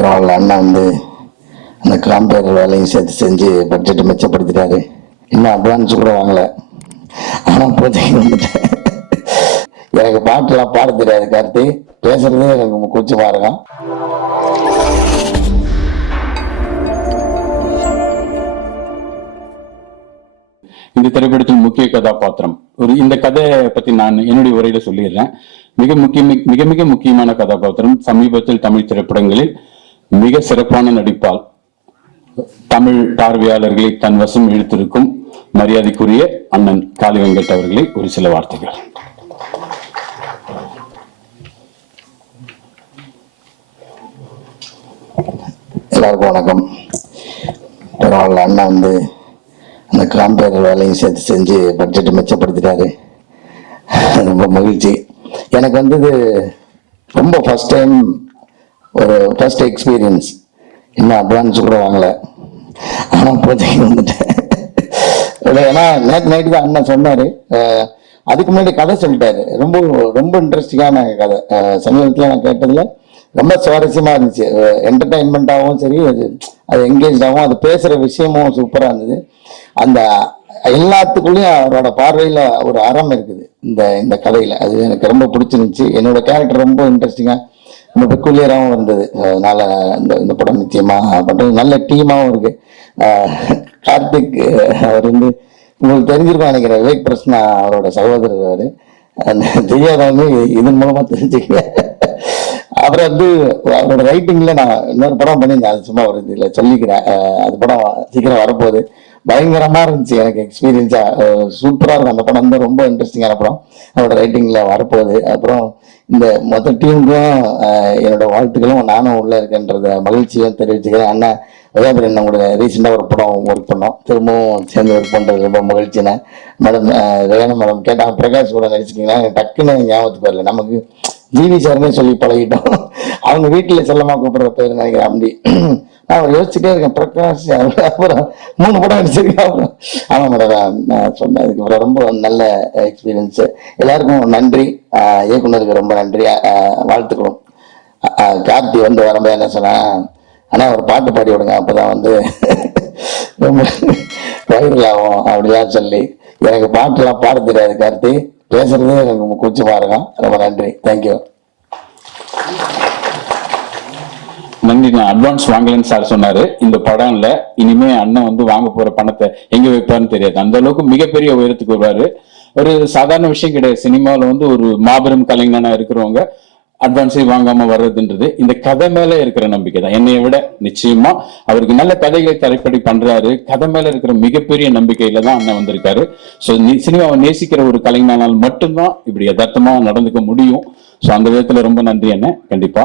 பரவாயில்ல, அண்ணன் வந்து அந்த காம்பேர் வேலையும் சேர்த்து செஞ்சு பட்ஜெட்டை மிச்சப்படுத்திட்டாரு. இன்னும் அட்வான்ஸ் கூட வாங்கலை, ஆனால் இப்போதைக்கு வந்துட்டேன். எனக்கு பாட்டெல்லாம் பாட தெரியாது கார்த்தி, பேசுறதே எனக்கு கூச்சமா இருக்கும். இந்த திரைப்படத்தில் முக்கிய கதாபாத்திரம் இந்த கதையை பத்தி நான் என்னுடைய உரையில சொல்லிடுறேன். மிக மிக முக்கியமான கதாபாத்திரம். சமீபத்தில் தமிழ் திரைப்படங்களில் மிக சிறப்பான நடிப்பால் தமிழ் பார்வையாளர்களை தன் வசம் இழுத்திருக்கும் மரியாதைக்குரிய அண்ணன் காளி வெங்கட் அவர்களை ஒரு சில வார்த்தைகள். எல்லாருக்கும் வணக்கம். பரவாயில்ல, அண்ணன் வந்து அந்த காம்பேர் வேலையும் சேர்த்து செஞ்சு பட்ஜெட்டை மிச்சப்படுத்திட்டாரு. ரொம்ப மகிழ்ச்சி. எனக்கு வந்து இது ரொம்ப ஃபர்ஸ்ட் டைம், ஒரு ஃபர்ஸ்ட் எக்ஸ்பீரியன்ஸ். இன்னும் அட்வான்ஸ் கூட வாங்கலை, ஆனால் இப்போதைக்கு வந்துட்டேன். ஏன்னா நேற்று நைட்டு தான் அண்ணன் சொன்னார். அதுக்கு முன்னாடி கதை சொல்லிட்டாரு. ரொம்ப ரொம்ப இன்ட்ரெஸ்டிங்கான கதை. சமீபத்தில் நான் கேட்டதில் ரொம்ப சுவாரஸ்யமாக இருந்துச்சு. என்டர்டைன்மெண்ட்டாகவும் சரி, அது என்கேஜாகவும், அது பேசுகிற விஷயமும் சூப்பராக இருந்தது. அந்த எல்லாத்துக்குள்ளேயும் அவரோட பார்வையில் ஒரு அறம் இருக்குது இந்த கதையில். அது எனக்கு ரொம்ப பிடிச்சிருந்துச்சு. என்னோட கேரக்டர் ரொம்ப இன்ட்ரெஸ்டிங்காக, ரொம்ப பெக்குலியராகவும் இருந்தது. அதனால இந்த படம் நிச்சயமாக பண்ணுறது. நல்ல டீமாகவும் இருக்கு. கார்த்திக் அவர் வந்து உங்களுக்கு தெரிஞ்சிருக்கும் நினைக்கிறேன். விவேக் பிரஸ்னா அவரோட சகோதரர். அவர் அந்த தெரியாதவங்க இதன் மூலமாக தெரிஞ்சுக்க. அப்புறம் வந்து அவரோட ரைட்டிங்கில் நான் இன்னொரு படம் பண்ணியிருந்தேன். அது சும்மா ஒரு இதில் சொல்லிக்கிறேன். அது படம் சீக்கிரம் வரப்போகுது. பயங்கரமாக இருந்துச்சு. எனக்கு எக்ஸ்பீரியன்ஸாக சூப்பராக இருக்கும். அந்த படம் வந்து ரொம்ப இன்ட்ரெஸ்டிங்கான படம். அவரோட ரைட்டிங்கில் வரப்போகுது. அப்புறம் இந்த மொத்த டீமுக்கும் என்னோட வாழ்த்துக்களும். நானும் உள்ளே இருக்கேன்றத மகிழ்ச்சியும் தெரிவிச்சுக்கிறேன். அண்ணா விஜயாபுரன் கூட ரீசெண்டாக ஒரு படம் ஒர்க் பண்ணோம். திரும்பவும் சேர்ந்து ஒர்க் பண்ணுறது ரொம்ப மகிழ்ச்சினேன். மேடம் ரேணா மேடம் கேட்டாங்க, பிரகாஷ் கூட நடிச்சிருக்கீங்கன்னா எனக்கு டக்குன்னு ஞாபகத்துக்கு வரல. நமக்கு ஜிவி சார்னே சொல்லி பழகிட்டோம். அவங்க வீட்டில் செல்லமா கூப்பிடுற பேர் நினைக்கிறேன் அப்படி. நான் யோசிச்சுட்டே இருக்கேன், பிரகாஷ். அப்புறம் 3 படம் நடிச்சிருக்கேன். அப்புறம் ஆமாம் மேடம் நான் சொன்னேன். அதுக்கு அப்புறம் ரொம்ப நல்ல எக்ஸ்பீரியன்ஸு. எல்லாருக்கும் நன்றி. இயக்குனருக்கு ரொம்ப நன்றி, வாழ்த்துக்களும். கார்த்தி வந்து வரும்போது என்ன சொன்னேன், ஆனால் ஒரு பாட்டு பாடி விடுங்க, அப்போதான் வந்து ரொம்ப வைரல் ஆகும் அப்படிலாம் சொல்லி. எனக்கு பாட்டெல்லாம் பாட தெரியாது கார்த்தி, பேசுறதே எனக்கு கூச்சமா இருக்கும். ரொம்ப நன்றி, தேங்க்யூ. நன்றி. நான் அட்வான்ஸ் வாங்கலன்னு சார் சொன்னாரு. இந்த படம்ல இனிமே அண்ணன் வந்து வாங்க போற பணத்தை எங்க வைப்பாருன்னு தெரியாது. அந்த அளவுக்கு மிகப்பெரிய உயரத்துக்கு வருவாரு. ஒரு சாதாரண விஷயம் கிடையாது. சினிமாவில் வந்து ஒரு மாபெரும் கலைஞனா இருக்கிறவங்க அட்வான்ஸை வாங்காம வர்றதுன்றது இந்த கதை மேல இருக்கிற நம்பிக்கை தான். என்னைய விட நிச்சயமா அவருக்கு நல்ல கதைகளை தரைப்படி பண்றாரு. கதை மேல இருக்கிற மிகப்பெரிய நம்பிக்கையில தான் அண்ணன் வந்திருக்காரு. ஸோ சினிமாவை நேசிக்கிற ஒரு கலைஞனால் மட்டும்தான் இப்படி யதார்த்தமா நடந்துக்க முடியும். ஸோ அந்த விதத்துல ரொம்ப நன்றி அண்ணன். கண்டிப்பா